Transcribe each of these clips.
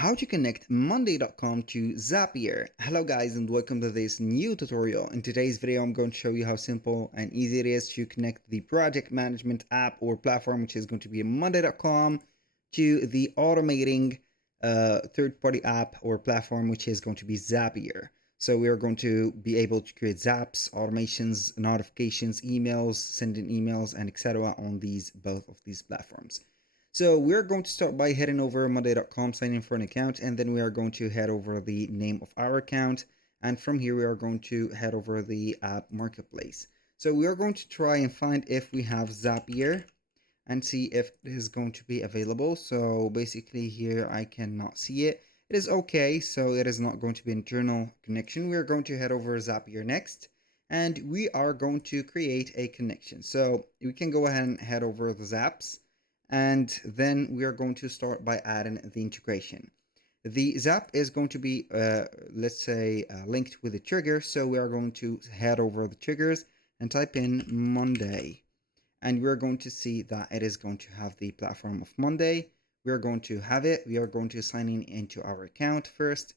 how to connect Monday.com to Zapier. Hello guys and welcome to this new tutorial. In today's video I'm going to show you how simple and easy it is to connect the project management app or platform, which is going to be Monday.com, to the automating third-party app or platform, which is going to be Zapier. So we are going to be able to create zaps, automations, notifications, emails, sending emails, and etc. on both of these platforms. So we're going to start by heading over monday.com, sign in for an account, and then we are going to head over the name of our account. And from here, we are going to head over the app marketplace. So we are going to try and find if we have Zapier and see if it is going to be available. So basically here, I cannot see it. It is okay, so it is not going to be internal connection. We are going to head over Zapier next, and we are going to create a connection. So we can go ahead and head over the Zaps. And then we are going to start by adding the integration. The zap is going to be, let's say, linked with a trigger. So we are going to head over the triggers and type in Monday. And we're going to see that it is going to have the platform of Monday. We are going to have it. We are going to sign in into our account first.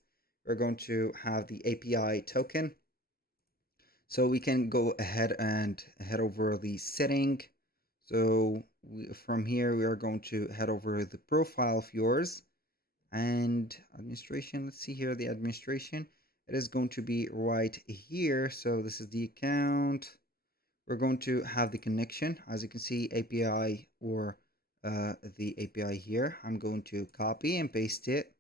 We're going to have the API token. So we can go ahead and head over the setting. So from here, we are going to head over the profile of yours and administration. Let's see here, the administration. It is going to be right here. So this is the account. We're going to have the connection. As you can see, API or the API here. I'm going to copy and paste it.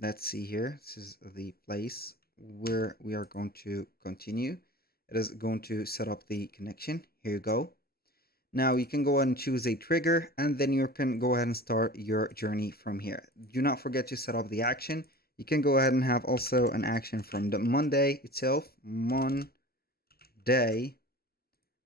Let's see here. This is the place where we are going to continue. It is going to set up the connection. Here you go. Now you can go ahead and choose a trigger, and then you can go ahead and start your journey from here. Do not forget to set up the action. You can go ahead and have also an action from the Monday itself, Monday,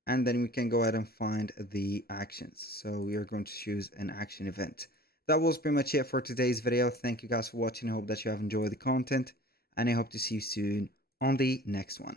and then we can go ahead and find the actions. So we are going to choose an action event. That was pretty much it for today's video. Thank you guys for watching. I hope that you have enjoyed the content, and I hope to see you soon on the next one.